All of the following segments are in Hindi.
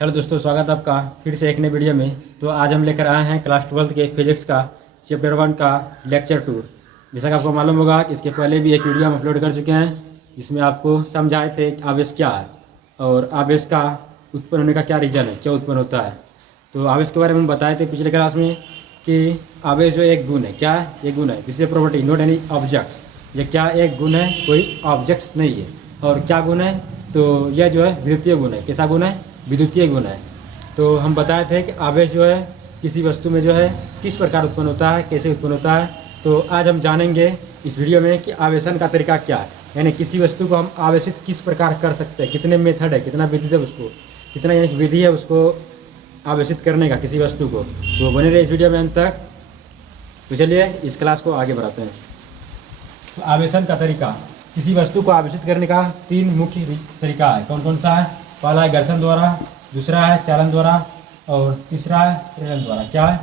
हेलो दोस्तों, स्वागत है आपका फिर से एक नए वीडियो में। तो आज हम लेकर आए हैं क्लास 12 के फिजिक्स का चैप्टर 1 का लेक्चर 2। जैसा कि आपको मालूम होगा कि इसके पहले भी एक वीडियो हम अपलोड कर चुके हैं, जिसमें आपको समझाए थे कि आवेश क्या है और आवेश का उत्पन्न होने का क्या रीज़न है, क्या उत्पन्न होता है। तो आवेश के बारे में हम बताए थे पिछले क्लास में कि आवेश जो एक गुण है। क्या है? ये गुण है, this is property not any objects. ये क्या एक गुण है, कोई ऑब्जेक्ट नहीं है। और क्या गुण है? तो यह जो है विद्युतीय गुण है। कैसा गुण है? विद्युतीय गुण है। तो हम बताए थे कि आवेश जो है किसी वस्तु में जो है किस प्रकार उत्पन्न होता है, कैसे उत्पन्न होता है। तो आज हम जानेंगे इस वीडियो में कि आवेशन का तरीका क्या है, यानी किसी वस्तु को हम आवेशित किस प्रकार कर सकते हैं, कितने मेथड है, कितना विधि है उसको, कितना यानी विधि है उसको आवेशित करने का किसी वस्तु को। तो बने रहे इस वीडियो में अंत तक। तो चलिए इस क्लास को आगे बढ़ाते हैं। तो आवेशन का तरीका, किसी वस्तु को आवेशित करने का 3 मुख्य तरीका है। कौन कौन सा है? पहला है घर्षण द्वारा, दूसरा है चालन द्वारा और तीसरा है प्रेरण द्वारा। क्या है?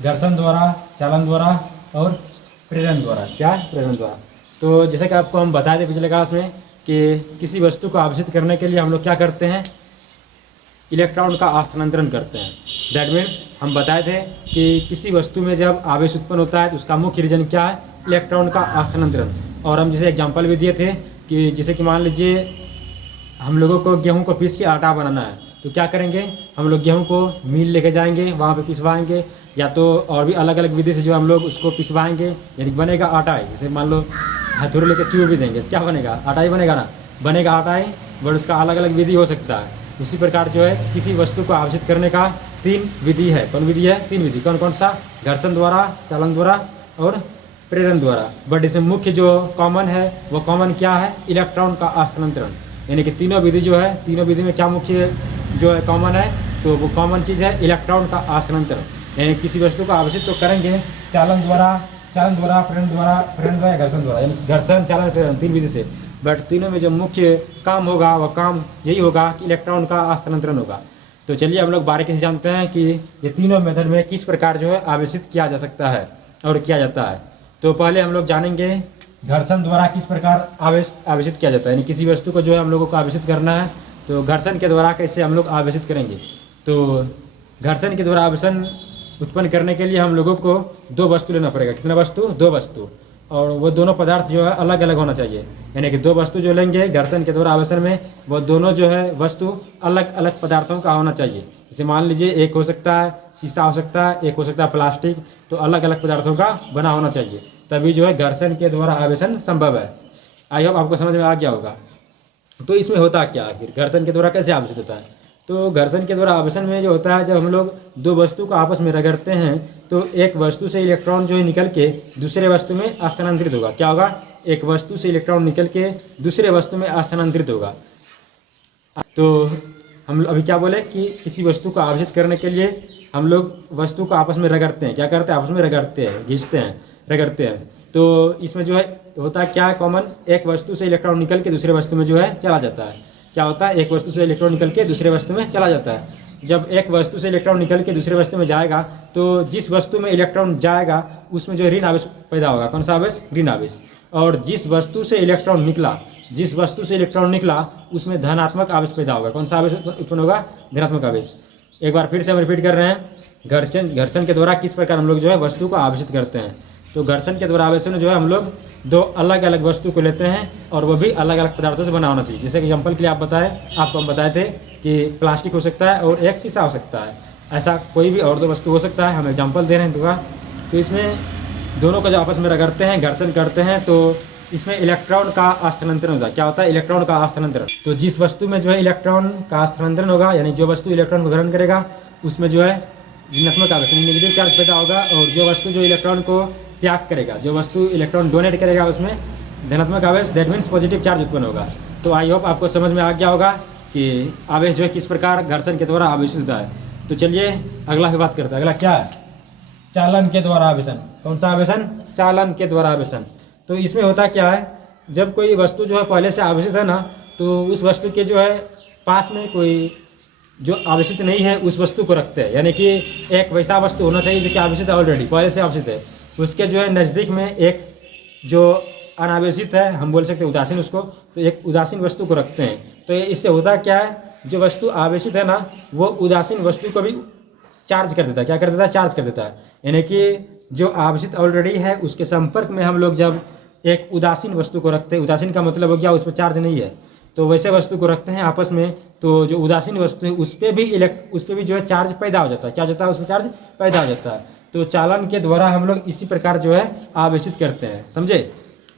घर्षण द्वारा, चालन द्वारा और प्रेरण द्वारा। क्या है? प्रेरण द्वारा। तो जैसे कि आपको हम बताए थे पिछले क्लास में कि किसी वस्तु को आवेशित करने के लिए हम लोग क्या करते हैं? इलेक्ट्रॉन का स्थानांतरण करते हैं। दैट मीन्स हम बताए थे कि किसी वस्तु में जब आवेश उत्पन्न होता है तो उसका मुख्य रीजन क्या है? इलेक्ट्रॉन का स्थानांतरण। और हम जैसे एग्जाम्पल भी दिए थे कि जैसे कि मान लीजिए हम लोगों को गेहूं को पीस के आटा बनाना है, तो क्या करेंगे? हम लोग गेहूं को मिल लेके जाएंगे, वहाँ पे पिसवाएंगे, या तो और भी अलग अलग विधि से जो हम लोग उसको पिसवाएंगे, यानी बनेगा आटा है। जैसे मान लो हथौड़े लेके चूर भी देंगे तो क्या बनेगा? आटा ही बनेगा ना, बनेगा आटा ही, बट उसका अलग अलग विधि हो सकता है। उसी प्रकार जो है किसी वस्तु को आवेशित करने का 3 विधि है। कौन विधि है? 3 विधि। कौन कौन सा? घर्षण द्वारा, चालन द्वारा और प्रेरण द्वारा। बट इसमें मुख्य जो कॉमन है वो कॉमन क्या है? इलेक्ट्रॉन का स्थानांतरण। यानी कि तीनों विधि जो है, तीनों विधि में क्या मुख्य जो है कॉमन है? तो वो कॉमन चीज़ है इलेक्ट्रॉन का स्थानांतरण। यानी किसी वस्तु को आवेशित तो करेंगे चालन द्वारा, प्रेरण द्वारा, घर्षण द्वारा, यानी घर्षण, चालन, प्रेरण 3 विधि से। बट तीनों में जो मुख्य काम होगा वह काम यही होगा कि इलेक्ट्रॉन का स्थानांतरण होगा। तो चलिए हम लोग बारीकी से जानते हैं कि ये तीनों मेथड में किस प्रकार जो है आवेशित किया जा सकता है और किया जाता है। तो पहले हम लोग जानेंगे घर्षण द्वारा किस प्रकार आवेशित किया जाता है। यानी किसी वस्तु को जो है हम लोगों को आवेशित करना है तो घर्षण के द्वारा कैसे हम लोग आवेशित करेंगे। तो घर्षण के द्वारा आवेशन उत्पन्न करने के लिए हम लोगों को 2 वस्तु लेना पड़ेगा। कितना वस्तु? 2 वस्तु। और वो दोनों पदार्थ जो है अलग अलग होना चाहिए। यानी कि 2 वस्तु जो लेंगे घर्षण के द्वारा आवेशन में, वो दोनों जो है वस्तु अलग अलग पदार्थों का होना चाहिए। जैसे मान लीजिए एक हो सकता है शीशा, हो सकता है एक हो सकता है प्लास्टिक, तो अलग अलग पदार्थों का बना होना चाहिए, तभी जो है घर्षण के द्वारा आवेशन संभव है। आई होप आपको समझ में आ गया होगा। तो इसमें होता क्या आखिर? घर्षण के द्वारा कैसे आवेशित होता है? तो घर्षण के द्वारा आवेशन में जो होता है, जब हम लोग 2 वस्तु को आपस में रगड़ते हैं तो एक वस्तु से इलेक्ट्रॉन जो है निकल के दूसरे वस्तु में स्थानांतरित होगा। क्या होगा? एक वस्तु से इलेक्ट्रॉन निकल के दूसरे वस्तु में स्थानांतरित होगा। तो हम अभी क्या बोले कि किसी वस्तु को आवेशित करने के लिए हम लोग वस्तु को आपस में रगड़ते हैं। क्या करते हैं? आपस में रगड़ते हैं, घिसते हैं, रगड़ते हैं। तो इसमें जो है होता है क्या कॉमन? एक वस्तु से इलेक्ट्रॉन निकल के दूसरे वस्तु में जो है चला जाता है। क्या होता है? एक वस्तु से इलेक्ट्रॉन निकल के दूसरे वस्तु में चला जाता है। जब एक वस्तु से इलेक्ट्रॉन निकल के दूसरे वस्तु में जाएगा तो जिस वस्तु में इलेक्ट्रॉन जाएगा उसमें जो ऋण आवेश पैदा होगा। कौन सा आवेश? ऋण आवेश। और जिस वस्तु से इलेक्ट्रॉन निकला उसमें धनात्मक आवेश पैदा होगा। कौन सा आवेश उत्पन्न होगा? धनात्मक आवेश। एक बार फिर से हम रिपीट कर रहे हैं, घर्षण के द्वारा किस प्रकार हम लोग जो है वस्तु को आवेशित करते हैं। तो घर्षण के द्वारा आवेशन जो है हम लोग 2 अलग अलग वस्तु को लेते हैं और वो भी अलग अलग पदार्थों से बना होना चाहिए। जैसे कि एग्जाम्पल के लिए आपको हम बताए थे कि प्लास्टिक हो सकता है और एक शीशा हो सकता है। ऐसा कोई भी और 2 वस्तु हो सकता है, हम एग्जाम्पल दे रहे हैं दूंगा। तो इसमें दोनों को जब आपस में रगड़ते हैं, घर्षण करते हैं, तो इसमें इलेक्ट्रॉन का स्थानांतरण होता है। क्या होता है? इलेक्ट्रॉन का स्थानांतरण। तो जिस वस्तु में जो है इलेक्ट्रॉन का स्थानांतरण होगा, यानी जो वस्तु इलेक्ट्रॉन को ग्रहण करेगा उसमें जो है ऋणात्मक आवेश नेगेटिव चार्ज पैदा होगा, और जो वस्तु जो इलेक्ट्रॉन को त्याग करेगा, जो वस्तु इलेक्ट्रॉन डोनेट करेगा, उसमें धनात्मक आवेश, दैट मीन्स पॉजिटिव चार्ज उत्पन्न होगा। तो आई होप आपको समझ में आ गया होगा कि आवेश जो है किस प्रकार घर्षण के द्वारा आवेशित होता है। तो चलिए अगला भी बात करते हैं। अगला क्या है? चालन के द्वारा आवेशन। कौन सा आवेशन? चालन के द्वारा आवेशन। तो इसमें होता क्या है, जब कोई वस्तु जो है पहले से आवेशित है ना, तो उस वस्तु के जो है पास में कोई जो आवेशित नहीं है उस वस्तु को रखते हैं। यानी कि एक वैसा वस्तु होना चाहिए जो कि आवेशित है, ऑलरेडी पहले से आवेशित है, उसके जो है नज़दीक में एक जो अनावेशित है, हम बोल सकते हैं उदासीन उसको, तो एक उदासीन वस्तु को रखते हैं। तो इससे होता क्या है, जो वस्तु आवेशित है ना, वो उदासीन वस्तु को भी चार्ज कर देता है। क्या कर देता है? चार्ज कर देता है। यानी कि जो आवेशित ऑलरेडी है उसके संपर्क में हम लोग जब एक उदासीन वस्तु को रखते हैं, उदासीन का मतलब हो गया उस पर चार्ज नहीं है, तो वैसे वस्तु को रखते हैं आपस में, तो जो उदासीन वस्तु है उस पर भी जो है चार्ज पैदा हो जाता है। क्या हो जाता है? उस पर चार्ज पैदा हो जाता है। तो चालन के द्वारा हम लोग इसी प्रकार जो है आवेशित करते हैं। समझे?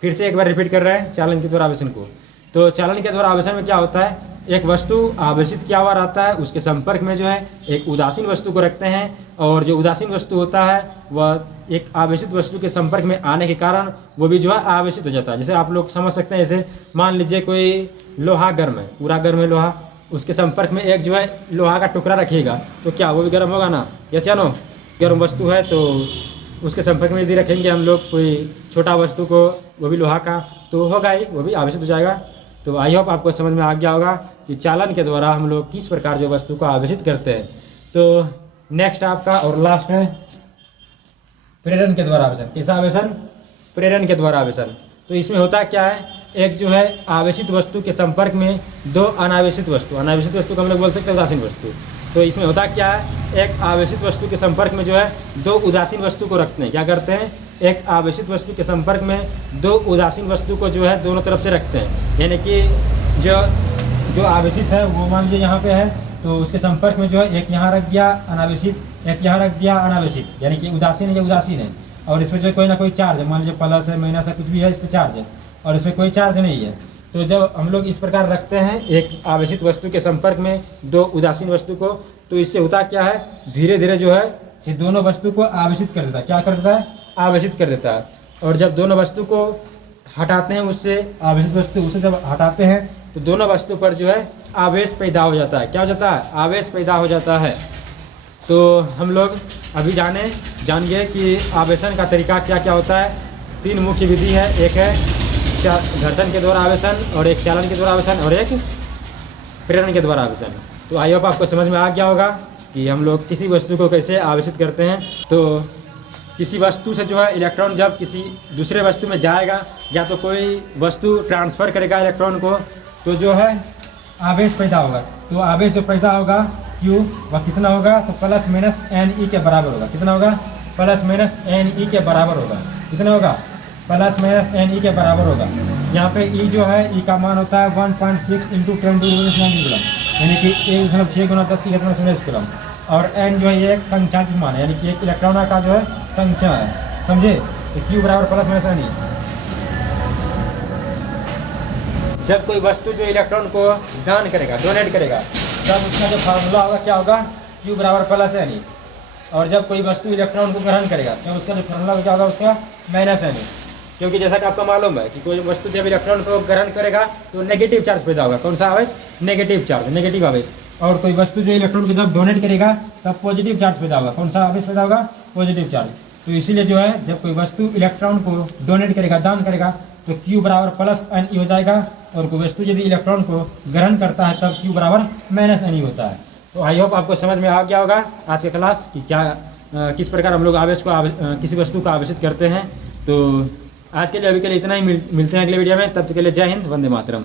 फिर से एक बार रिपीट कर रहे हैं चालन के द्वारा आवेशन को। तो चालन के द्वारा आवेशन में क्या होता है? एक वस्तु आवेशित किया हुआ रहता है, उसके संपर्क में जो है एक उदासीन वस्तु को रखते हैं, और जो उदासीन वस्तु होता है वह एक आवेशित वस्तु के संपर्क में आने के कारण वो भी जो है आवेशित हो जाता है। जैसे आप लोग समझ सकते हैं, जैसे मान लीजिए कोई लोहा गर्म है, पूरा गर्म है लोहा, उसके संपर्क में एक जो है लोहा का टुकड़ा रखिएगा तो क्या वो भी गर्म होगा ना? यस या नो? गर्म वस्तु है तो उसके संपर्क में यदि रखेंगे हम लोग कोई छोटा वस्तु को, वो भी लोहा का, तो होगा ही, वो भी आवेशित हो जाएगा। तो आई होप आपको समझ में आ गया होगा कि चालन के द्वारा हम लोग किस प्रकार जो वस्तु को आवेशित करते हैं। तो नेक्स्ट आपका और लास्ट है प्रेरण के द्वारा आवेशन। कैसा आवेशन? प्रेरण के द्वारा आवेशन। तो इसमें होता क्या है? एक जो है आवेशित वस्तु के संपर्क में दो अनावेशित वस्तु को हम लोग बोल सकते हैं उदासीन वस्तु। तो इसमें होता क्या है? एक आवेशित वस्तु के संपर्क में जो है दो उदासीन वस्तु को रखते हैं। क्या करते हैं? एक आवेशित वस्तु के संपर्क में दो उदासीन वस्तु को जो है दोनों तरफ से रखते हैं। यानी कि जो आवेशित है वो मान लीजिए यहाँ पे है, तो उसके संपर्क में जो है एक यहाँ रख दिया अनावेशित, एक यहाँ रख दिया अनावेशित, यानी कि उदासीन है, ये उदासीन है, और इसमें जो कोई ना कोई चार्ज है, मान लीजिए प्लस है, माइनस है, कुछ भी है, इस पर चार्ज है, और इसमें कोई चार्ज नहीं है। तो जब हम लोग इस प्रकार रखते हैं एक आवेशित वस्तु के संपर्क में दो उदासीन वस्तु को, तो इससे होता क्या है? धीरे धीरे जो है ये दोनों वस्तु को आवेशित कर देता है। क्या कर देता है? आवेशित कर देता है। और जब दोनों वस्तु को हटाते हैं उससे, आवेशित वस्तु उससे जब हटाते हैं तो दोनों वस्तु पर जो है आवेश पैदा हो जाता है। क्या हो जाता है? आवेश पैदा हो जाता है। तो हम लोग अभी जानिए कि आवेशन का तरीका क्या क्या होता है। 3 मुख्य विधि है, एक है घर्षण के द्वारा आवेशन, और एक चालन के द्वारा आवेशन, और एक प्रेरण के द्वारा आवेशन। तो आई होप आपको समझ में आ गया होगा कि हम लोग किसी वस्तु को कैसे आवेशित करते हैं। तो किसी वस्तु से जो है इलेक्ट्रॉन जब किसी दूसरे वस्तु में जाएगा, या तो कोई वस्तु ट्रांसफ़र करेगा इलेक्ट्रॉन को, तो जो है आवेश पैदा होगा। तो आवेश जो पैदा होगा Q, वह कितना होगा? तो प्लस माइनस NE के बराबर होगा। कितना होगा? प्लस माइनस NE के बराबर होगा। कितना होगा? प्लस माइनस NE के बराबर होगा। यहाँ पे E जो है, E का मान होता है 1.6 × 10⁻⁹ कूलम, यानी कि 1.6 × 10 की घात में कूलम। और N जो है ये एक संख्या की मान है, यानी कि एक इलेक्ट्रॉन का जो है संख्या है। समझे? तो Q बराबर प्लस माइनस NE। जब कोई वस्तु जो इलेक्ट्रॉन को दान करेगा, डोनेट करेगा, तब उसका जो फार्मूला होगा क्या होगा? Q बराबर प्लस NE। और जब कोई वस्तु इलेक्ट्रॉन को ग्रहण करेगा तो उसका जो फार्मूला क्या होगा? उसका माइनस NE। क्योंकि जैसा कि आपको मालूम है कि कोई वस्तु जब इलेक्ट्रॉन को ग्रहण करेगा तो नेगेटिव चार्ज पैदा होगा। कौन सा आवेश? नेगेटिव चार्ज, नेगेटिव आवेश। और कोई वस्तु जो इलेक्ट्रॉन को जब डोनेट करेगा तब पॉजिटिव चार्ज पैदा होगा। कौन सा आवेश पैदा होगा? Positive charge. तो इसीलिए जो है जब कोई वस्तु इलेक्ट्रॉन को डोनेट करेगा, दान करेगा, तो Q बराबर प्लस NE हो जाएगा, और कोई वस्तु यदि इलेक्ट्रॉन को ग्रहण करता है तब Q बराबर माइनस NE होता है। तो आई होप आपको समझ में आ गया होगा आज के क्लास कि किस प्रकार हम लोग आवेश को किसी वस्तु को आवेशित करते हैं। तो आज के लिए अभी के लिए इतना ही, मिलते हैं अगले वीडियो में। तब तक के लिए जय हिंद, वंदे मातरम।